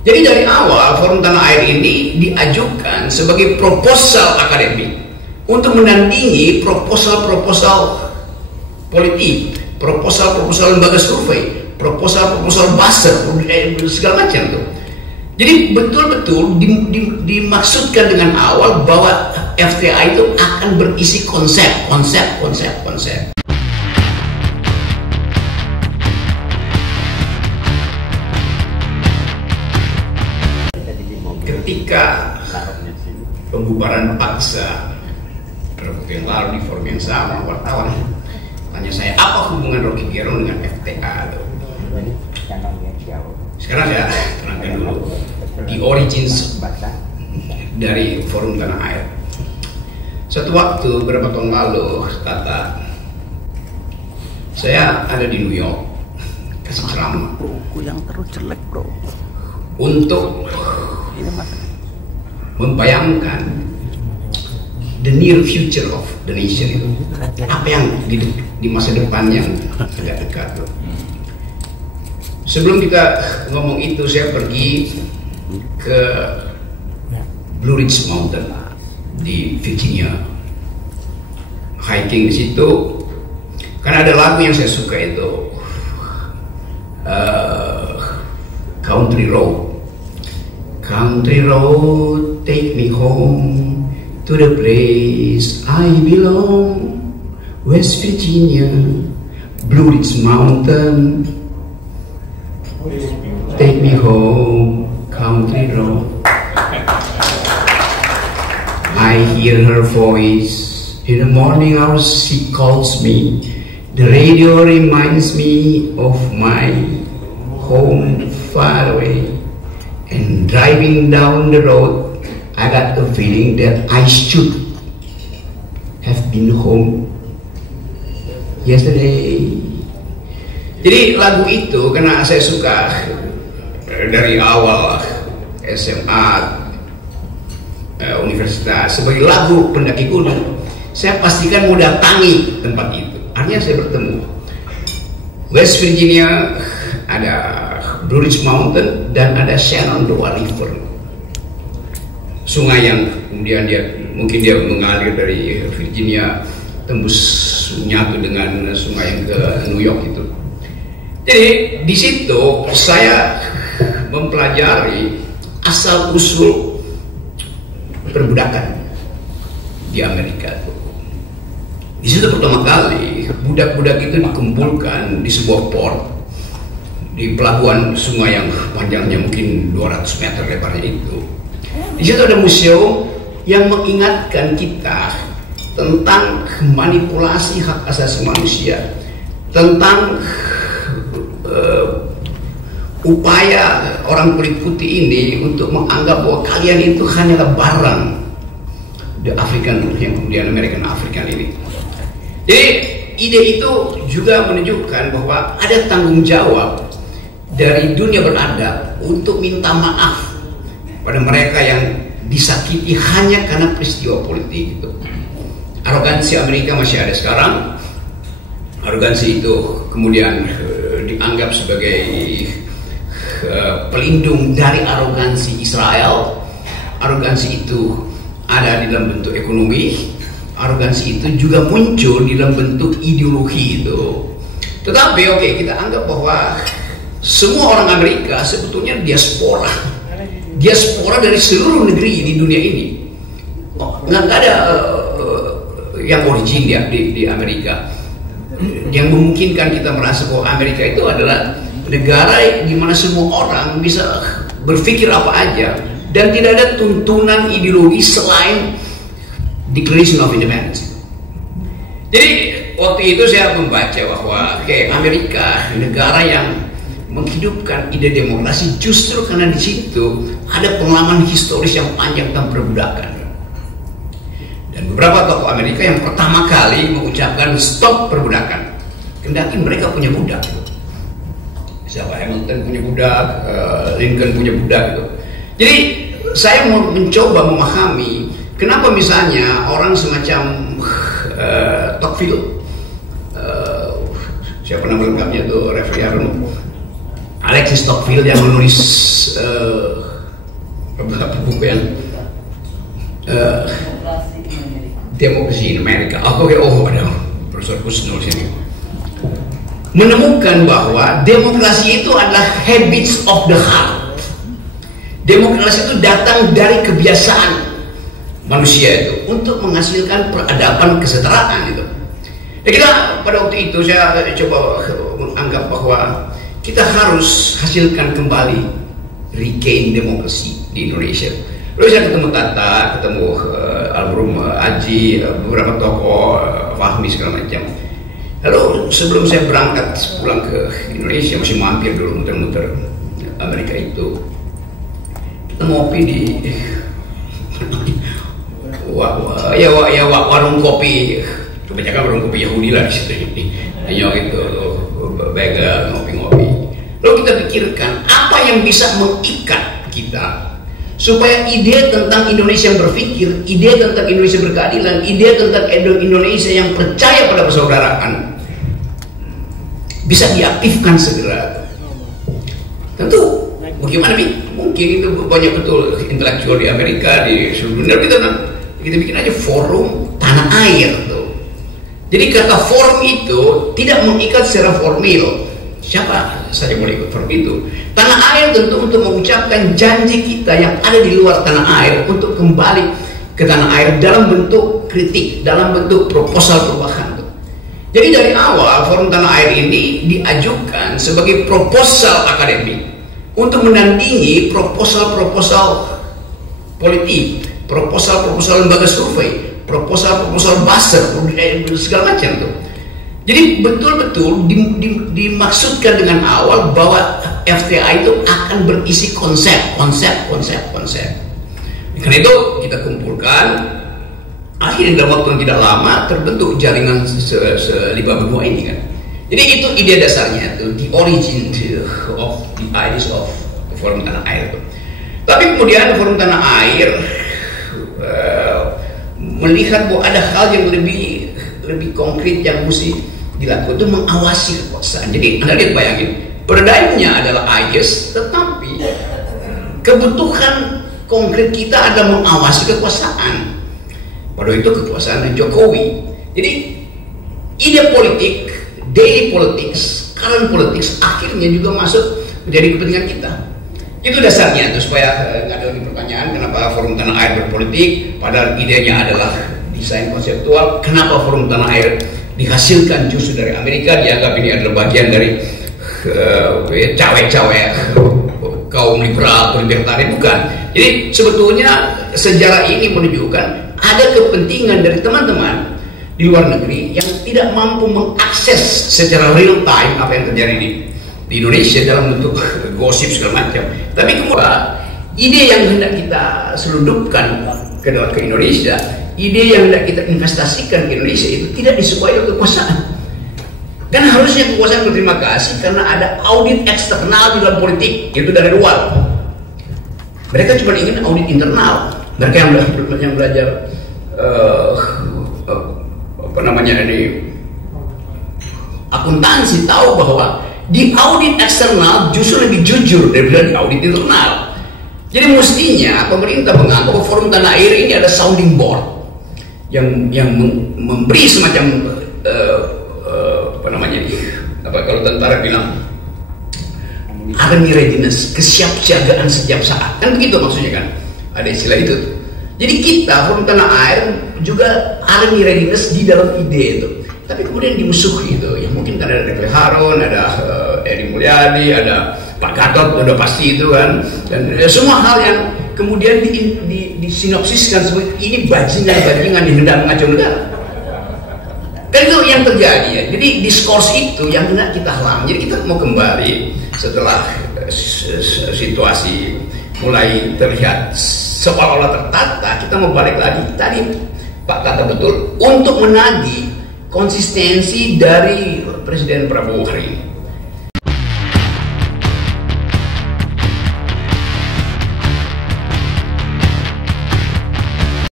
Jadi dari awal Forum Tanah Air ini diajukan sebagai proposal akademik untuk menandingi proposal-proposal politik, proposal-proposal lembaga survei, proposal-proposal buzzer, segala macam tuh. Jadi betul-betul dimaksudkan dengan awal bahwa FTA itu akan berisi konsep. Ketika pembubaran paksa beberapa waktu yang lalu di forum yang sama, wartawan tanya saya apa hubungan Rocky Gerung dengan FTA. Sekarang saya terangkan dulu the origins dari Forum Tanah Air. Suatu waktu beberapa tahun lalu, Tata, saya ada di New York kasih ceramah untuk membayangkan the near future of the nation itu, apa yang di masa depan yang agak dekat tuh. Sebelum kita ngomong itu, saya pergi ke Blue Ridge Mountain di Virginia, hiking di situ. Karena ada lagu yang saya suka itu, Country Road, take me home to the place I belong, West Virginia, Blue Ridge Mountain, take me home, country road. I hear her voice in the morning hours, she calls me. The radio reminds me of my home far away. And driving down the road, I got a feeling that I should have been home yesterday. Jadi lagu itu karena saya suka dari awal SMA, universitas, sebagai lagu pendaki gunung, saya pastikan mau datangi tempat itu. Artinya saya bertemu West Virginia, ada Blue Ridge Mountain, dan ada Shenandoah River, sungai yang kemudian mungkin dia mengalir dari Virginia tembus menyatu dengan sungai yang ke New York itu. Jadi di situ saya mempelajari asal usul perbudakan di Amerika. Di situ pertama kali budak-budak itu dikumpulkan di sebuah port di pelabuhan sungai yang panjangnya mungkin 200 meter lebarnya itu. Di situ ada museum yang mengingatkan kita tentang manipulasi hak asasi manusia, tentang upaya orang kulit putih ini untuk menganggap bahwa kalian itu hanyalah barang the African, yang kemudian American African ini. Jadi ide itu juga menunjukkan bahwa ada tanggung jawab dari dunia beradab untuk minta maaf pada mereka yang disakiti hanya karena peristiwa politik itu. Arogansi Amerika masih ada sekarang. Arogansi itu kemudian dianggap sebagai pelindung dari arogansi Israel. Arogansi itu ada di dalam bentuk ekonomi. Arogansi itu juga muncul di dalam bentuk ideologi itu. Tetapi oke, kita anggap bahwa semua orang Amerika sebetulnya diaspora dari seluruh negeri di dunia ini. Nggak ada yang origin di Amerika yang memungkinkan kita merasa bahwa Amerika itu adalah negara di mana semua orang bisa berpikir apa aja dan tidak ada tuntunan ideologi selain Declaration of Independence. Jadi waktu itu saya membaca bahwa Amerika, negara yang menghidupkan ide demokrasi, justru karena di situ ada pengalaman historis yang panjang tentang perbudakan. Dan beberapa tokoh Amerika yang pertama kali mengucapkan stop perbudakan, kendati mereka punya budak. Siapa Hamilton punya budak, Lincoln punya budak gitu. Jadi saya mau mencoba memahami kenapa misalnya orang semacam Tocqueville, siapa nama lengkapnya tuh, Reverend Alexis Tocqueville yang menulis beberapa buku yang Demokrasi in Amerika. Ada Profesor Kusnul sini menemukan bahwa demokrasi itu adalah habits of the heart. Demokrasi itu datang dari kebiasaan manusia itu untuk menghasilkan peradaban kesetaraan itu. Dan kita pada waktu itu saya coba menganggap bahwa kita harus hasilkan kembali regain demokrasi di Indonesia. Lalu saya ketemu Tata, ketemu almarhum Aji, beberapa tokoh, Fahmi segala macam. Lalu sebelum saya berangkat pulang ke Indonesia, masih mampir dulu muter-muter Amerika itu, kita ngopi di warung kopi, kebanyakan warung kopi Yahudi lah di situ. Hanya gitu, bagel, ngopi-ngopi. Lalu kita pikirkan apa yang bisa mengikat kita supaya ide tentang Indonesia yang berpikir, ide tentang Indonesia berkeadilan, ide tentang Indonesia yang percaya pada persaudaraan bisa diaktifkan segera. Tentu bagaimana nih? Mungkin itu banyak betul intelektual di Amerika, di seluruh dunia. Kita bikin aja forum tanah air tuh. Jadi kata forum itu tidak mengikat secara formal. Siapa saja boleh ikut forum itu. Tanah air tentu untuk mengucapkan janji kita yang ada di luar tanah air untuk kembali ke tanah air dalam bentuk kritik, dalam bentuk proposal perubahan. Jadi dari awal forum tanah air ini diajukan sebagai proposal akademik untuk menandingi proposal-proposal politik, proposal-proposal lembaga survei, proposal-proposal buzzer, segala macam tuh. Jadi betul-betul dimaksudkan dengan awal bahwa FTA itu akan berisi konsep. Karena itu kita kumpulkan, akhirnya dalam waktu yang tidak lama terbentuk jaringan selima benua ini kan. Jadi itu ide dasarnya, itu the origin of the ideas of forum tanah air itu. Tapi kemudian forum tanah air melihat bahwa ada hal yang lebih konkret yang mesti dilakukan, itu mengawasi kekuasaan. Jadi Anda lihat, bayangin, paradigmnya adalah ideas, tetapi kebutuhan konkret kita ada mengawasi kekuasaan. Pada itu kekuasaan Jokowi. Jadi ide politik, daily politics, current politics akhirnya juga masuk menjadi kepentingan kita. Itu dasarnya tuh, supaya nggak ada lagi pertanyaan kenapa forum tanah air berpolitik, padahal idenya adalah desain konseptual. Kenapa forum tanah air dihasilkan justru dari Amerika, dianggap ini adalah bagian dari cawe-cawe kaum liberal atau libertarian? Bukan. Jadi sebetulnya sejarah ini menunjukkan ada kepentingan dari teman-teman di luar negeri yang tidak mampu mengakses secara real time apa yang terjadi di Indonesia dalam bentuk gosip segala macam. Tapi kemudian ide yang hendak kita selundupkan ke Indonesia, ide yang hendak kita investasikan ke Indonesia itu tidak disukai oleh kekuasaan. Kan harusnya kekuasaan berterima kasih karena ada audit eksternal di dalam politik, itu dari luar. Mereka cuma ingin audit internal. Mereka yang belajar akuntansi tahu bahwa di audit eksternal justru lebih jujur daripada di audit internal. Jadi mestinya pemerintah menganggap bahwa forum tanah air ini ada sounding board yang memberi semacam kalau tentara bilang army readiness, kesiapsiagaan setiap saat, kan begitu maksudnya kan, ada istilah itu. Jadi kita forum tanah air juga army readiness di dalam ide itu, tapi kemudian dimusuhi itu. Ya mungkin karena ada Refli Harun, ada Eri Mulyadi, ada Pak Gatot, udah pasti itu kan, dan semua hal yang kemudian disinopsiskan sebagai ini bajingan yang hendak mengacau negara. Dan itu yang terjadi ya. Jadi diskurs itu yang hendak kita halang. Jadi kita mau kembali setelah situasi mulai terlihat seolah-olah tertata, kita mau balik lagi. Tadi Pak kata betul, untuk menagih konsistensi dari Presiden Prabowo hari ini.